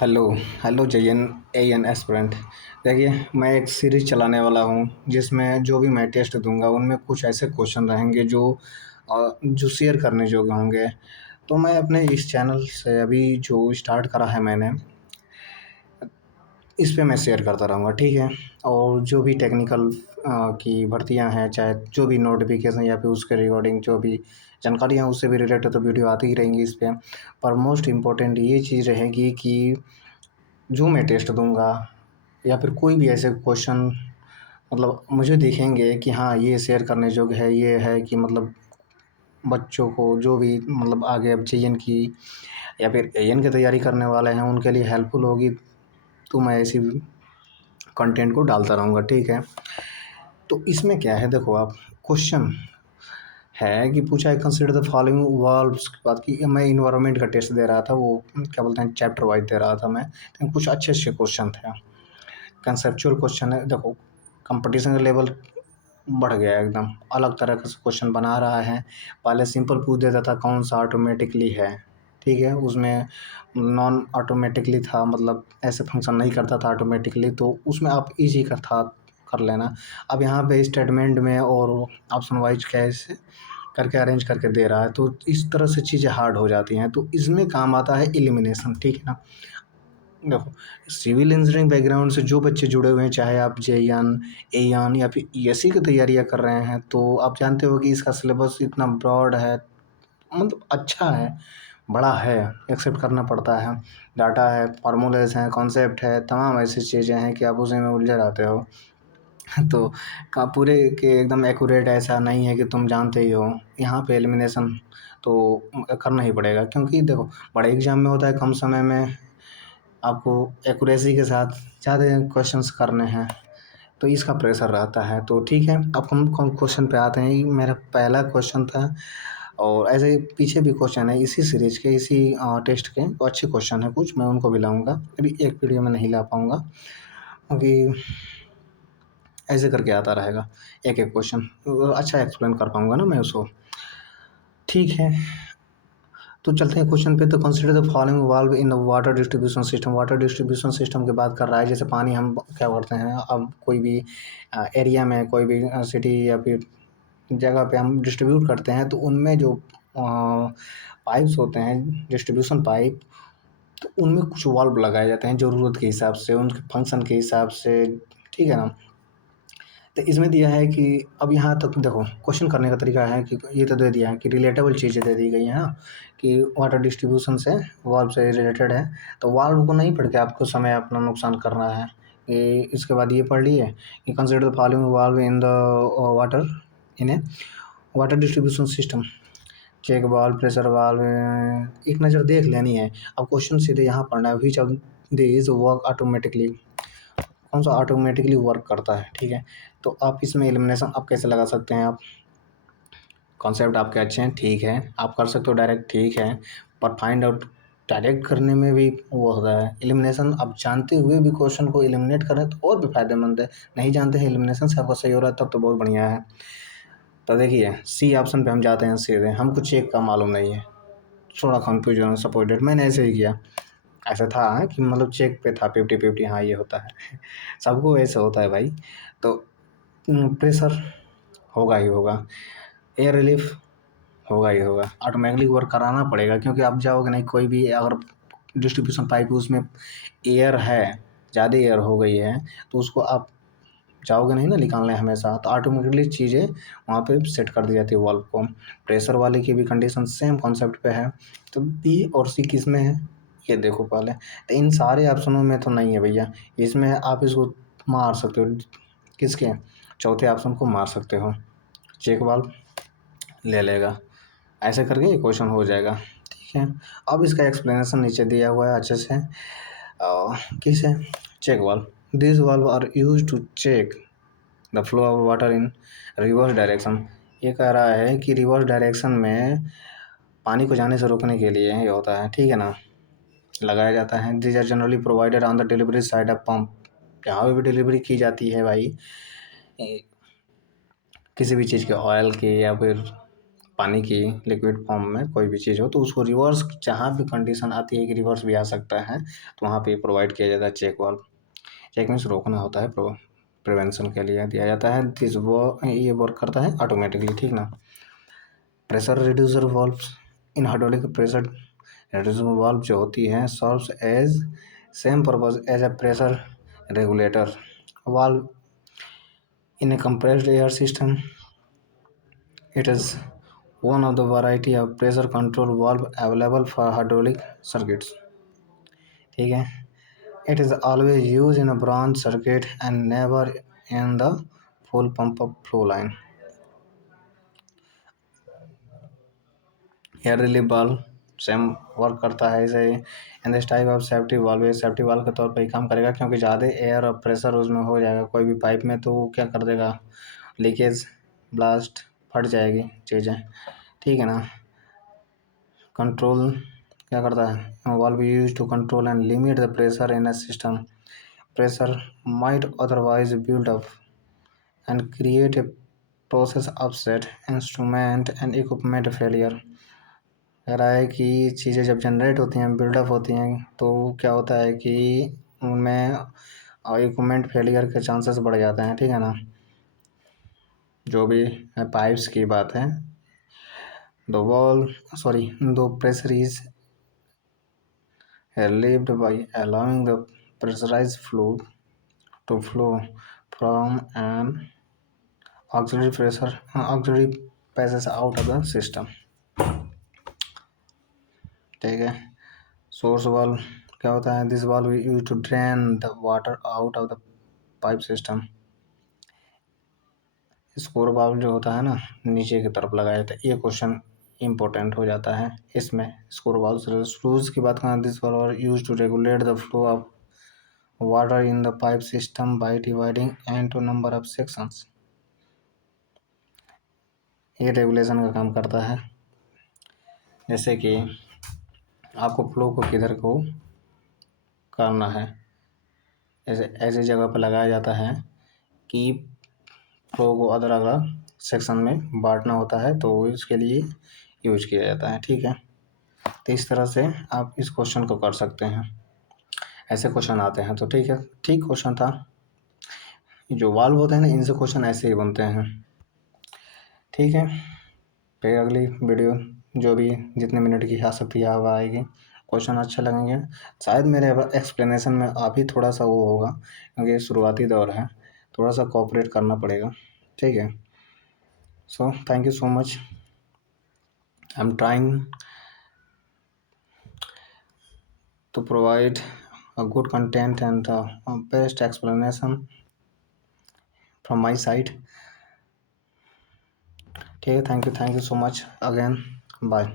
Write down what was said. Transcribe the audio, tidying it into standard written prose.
Hello hello Jayan an aspirant. देखिए, मैं एक सीरीज चलाने वाला हूँ जिसमें जो भी मैं टेस्ट दूंगा उनमें कुछ ऐसे क्वेश्चन रहेंगे जो शेयर करने योग्य होंगे। तो मैं अपने इस चैनल से अभी जो स्टार्ट करा है मैंने, इस पे मैं शेयर करता रहूँगा, ठीक है। और जो भी टेक्निकल की भर्तियां हैं, चाहे जो भी नोटिफिकेशन या फिर उसके रिगार्डिंग जो भी जानकारियाँ उससे भी रिलेटेड, तो वीडियो आती ही रहेंगी इस पे। पर मोस्ट इम्पोर्टेंट ये चीज़ रहेगी कि जो मैं टेस्ट दूंगा या फिर कोई भी ऐसे क्वेश्चन मतलब मुझे दिखेंगे कि हाँ, ये शेयर करने योग्य है, ये है कि मतलब बच्चों को जो भी मतलब आगे अब जेईएन की या फिर एएन की तैयारी करने वाले हैं उनके लिए हेल्पफुल होगी, तो मैं ऐसी कंटेंट को डालता रहूँगा, ठीक है। तो इसमें क्या है, देखो आप, क्वेश्चन है कि पूछा है कंसिडर द फॉलोइंग वर्ब्स के बाद कि मैं इन्वायरमेंट का टेस्ट दे रहा था, वो क्या बोलते हैं चैप्टर वाइज दे रहा था मैं, तो कुछ अच्छे अच्छे क्वेश्चन थे, कंसेप्चुअल क्वेश्चन है। देखो, कंपटीशन का लेवल बढ़ गया है, एकदम अलग तरह का क्वेश्चन बना रहा है। पहले सिंपल पूछ देता था कौन सा ऑटोमेटिकली है, ठीक है, उसमें नॉन ऑटोमेटिकली था, मतलब ऐसे फंक्शन नहीं करता था ऑटोमेटिकली, तो उसमें आप इजी का था कर लेना। अब यहाँ पे स्टेटमेंट में और ऑप्शन वाइज कैसे करके अरेंज करके दे रहा है, तो इस तरह से चीज़ें हार्ड हो जाती हैं, तो इसमें काम आता है एलिमिनेशन, ठीक है ना। देखो, सिविल इंजीनियरिंग बैकग्राउंड से जो बच्चे जुड़े हुए हैं, चाहे आप जेईएन एईएन या फिर ईएससी की तैयारियां कर रहे हैं, तो आप जानते हो कि इसका सिलेबस इतना ब्रॉड है, मतलब अच्छा है, बड़ा है, एक्सेप्ट करना पड़ता है। डाटा है, फार्मूलेज हैं, कॉन्सेप्ट है, तमाम ऐसी चीज़ें हैं कि आप उसी में उलझे रहते हो। तो का पूरे के एकदम एक्यूरेट ऐसा नहीं है कि तुम जानते ही हो। यहाँ पे एलिमिनेशन तो करना ही पड़ेगा, क्योंकि देखो, बड़े एग्जाम में होता है कम समय में आपको एक्यूरेसी के साथ ज़्यादा क्वेश्चंस करने हैं, तो इसका प्रेशर रहता है। तो ठीक है, अब हम क्वेश्चन पे आते हैं। ये मेरा पहला क्वेश्चन था, और ऐसे ही पीछे भी क्वेश्चन है इसी सीरीज के, इसी टेस्ट के, तो अच्छे क्वेश्चन है कुछ, मैं उनको भी लाऊंगा, अभी एक वीडियो में नहीं ला पाऊंगा क्योंकि ऐसे करके आता रहेगा एक एक क्वेश्चन, तो अच्छा एक्सप्लेन कर पाऊंगा ना मैं उसको, ठीक है। तो चलते हैं क्वेश्चन पे। तो consider the following valve in water distribution system. Water distribution system की बात कर रहा है, जैसे पानी हम क्या करते हैं, अब कोई भी एरिया में, कोई भी सिटी या फिर जगह पे हम डिस्ट्रीब्यूट करते हैं, तो उनमें जो पाइप्स होते हैं, डिस्ट्रीब्यूशन पाइप, तो उनमें कुछ वाल्व लगाए जाते हैं ज़रूरत के हिसाब से, उनके फंक्शन के हिसाब से, ठीक है ना। तो इसमें दिया है कि अब यहाँ तक देखो, क्वेश्चन करने का तरीका है कि ये तो दे दिया है कि रिलेटेबल चीज़ें दे दी गई हैं, हाँ, कि वाटर डिस्ट्रीब्यूशन से, वाल्व से रिलेटेड है, तो वाल्व को नहीं पढ़ के आपको समय अपना नुकसान करना है। कि इसके बाद ये पढ़ लिए कि consider the following valve in the water, in a water distribution system, check valve, pressure valve, एक नज़र देख लेनी है। अब क्वेश्चन सीधे यहाँ पढ़ना है, which of this work automatically, कौन सा ऑटोमेटिकली वर्क करता है, ठीक है। तो आप इसमें एलिमिनेशन आप कैसे लगा सकते हैं, आप कॉन्सेप्ट आपके अच्छे हैं, ठीक है, आप कर सकते हो डायरेक्ट, ठीक है, पर फाइंड आउट डायरेक्ट करने में भी वो होता है एलिमिनेशन। आप जानते हुए भी क्वेश्चन को एलिमिनेट करें तो और भी फायदेमंद है, नहीं जानते हैं एलिमिनेशन से आपका सही हो रहा है तब तो बहुत बढ़िया है। तो देखिए, सी ऑप्शन पे हम जाते हैं सीधे, हमको चेक का मालूम नहीं है, थोड़ा कन्फ्यूजन सपोर्टेड, मैंने ऐसे ही किया, ऐसा था कि मतलब चेक पे था 50-50, हाँ ये होता है सबको ऐसा होता है भाई। तो प्रेशर होगा ही होगा, एयर रिलीफ होगा ही होगा, ऑटोमेटिकली वर्क कराना पड़ेगा, क्योंकि आप जाओगे नहीं, कोई भी अगर डिस्ट्रीब्यूशन पाइप उसमें एयर है, ज़्यादा एयर हो गई है, तो उसको आप जाओगे नहीं ना निकालने हमेशा, तो ऑटोमेटिकली चीज़ें वहाँ पे सेट कर दी जाती है वाल्व को। प्रेशर वाले की भी कंडीशन सेम कॉन्सेप्ट पे है। तो बी और सी किस में है, ये देखो पहले, तो इन सारे ऑप्शनों में तो नहीं है भैया, इसमें आप इसको मार सकते हो, किसके, चौथे ऑप्शन को मार सकते हो, चेक वाल्व ले लेगा, ऐसे करके ये क्वेश्चन हो जाएगा, ठीक है। अब इसका एक्सप्लेनेशन नीचे दिया हुआ है अच्छे से, किस है, check valve, this valve are use to check the flow of water in reverse direction. ये कह रहा है कि रिवर्स डायरेक्शन में पानी को जाने से रोकने के लिए ये होता है, ठीक है ना, लगाया जाता है। This are generally provided on the delivery side of pump, जहाँ पे भी डिलीवरी की जाती है भाई, किसी भी चीज़ के, ऑयल के या फिर पानी की लिक्विड फॉर्म में कोई भी चीज़ हो तो उसको रिवर्स, जहाँ भी कंडीशन आती है कि रिवर्स भी आ सकता है, तो वहाँ पे प्रोवाइड किया जाता है चेक वाल्व। चेक मीन्स रोकना होता है, प्रिवेंशन के लिए दिया जाता है। ये वर्क करता है ऑटोमेटिकली, ठीक ना। Pressure reducer valve in hydraulic pressure reducer valve जो होती है serves as same purpose as a pressure regulator valve in a compressed air system. It is one of the variety of pressure control valve available for hydraulic circuits. ठीक है, it is always used in a branch circuit and never in the full pump up flow line. Air relief valve same work करता है इसे। And this type of safety valve, ये safety valve के तौर पर ही काम करेगा, क्योंकि ज़्यादा एयर और प्रेशर उसमें हो जाएगा कोई भी पाइप में तो वो क्या कर देगा, लीकेज, ब्लास्ट, फट जाएगी चीज़ें, ठीक है ना। कंट्रोल क्या करता है, valve use to control and limit the pressure in a system. Pressure might otherwise build up and create a process upset instrument and equipment failure. कह रहा है कि चीज़ें जब जनरेट होती हैं, बिल्डअप होती हैं, तो क्या होता है कि उनमें इक्विपमेंट फेलियर के चांसेस बढ़ जाते हैं, ठीक है ना। जो भी पाइप्स की बात है, the pressure is relieved by allowing the pressurized fluid to flow from an auxiliary passes out of the system, ठीक है। सोर्स वाल्व क्या होता है, this valve use to drain the water out of the pipe system. Scour valve जो होता है ना, नीचे की तरफ लगाया जाता है, ये क्वेश्चन इंपॉर्टेंट हो जाता है इसमें। स्कोर वाल्व स्लूज की बात करें, this valve use to regulate the flow of water in the pipe system by dividing into number of sections. ये रेगुलेशन का काम करता है, जैसे कि आपको फ्लो को किधर को करना है, ऐसे ऐसी जगह पर लगाया जाता है कि फ्लो को अलग अलग सेक्शन में बांटना होता है, तो इसके लिए यूज किया जाता है, ठीक है। तो इस तरह से आप इस क्वेश्चन को कर सकते हैं, ऐसे क्वेश्चन आते हैं, तो ठीक है, ठीक क्वेश्चन था। जो वाल्व होते हैं ना, इनसे क्वेश्चन ऐसे ही बनते हैं, ठीक है। फिर अगली वीडियो जो भी जितने मिनट की आ सकती है वह आएगी, क्वेश्चन अच्छे लगेंगे। शायद मेरे एक्सप्लेनेशन में अभी थोड़ा सा वो होगा, क्योंकि शुरुआती दौर है, थोड़ा सा कोऑपरेट करना पड़ेगा, ठीक है। So thank you so much. I am trying to provide a good content and best explanation from my side. Okay, thank you so much again. Bye.